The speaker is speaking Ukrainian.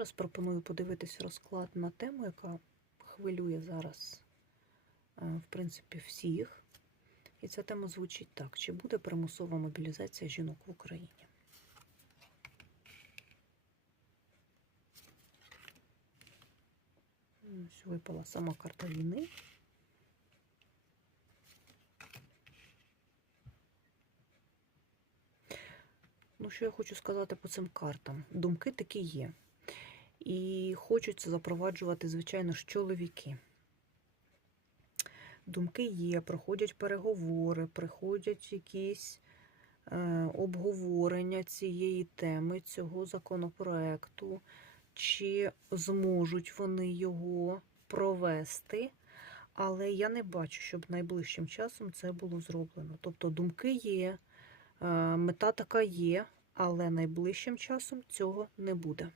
Зараз пропоную подивитись розклад на тему, яка хвилює зараз, е, в принципі, всіх. І ця тема звучить так: чи буде примусова мобілізація жінок в Україні? Ось випала сама карта війни. Ну, що я хочу сказати по цим картам? Думки такі є. І хочуть запроваджувати, звичайно ж, чоловіки. Думки є, проходять переговори, приходять якісь е, обговорення цієї теми, цього законопроекту, чи зможуть вони його провести. Але я не бачу, щоб найближчим часом це було зроблено. Тобто думки є, е, мета така є, але найближчим часом цього не буде.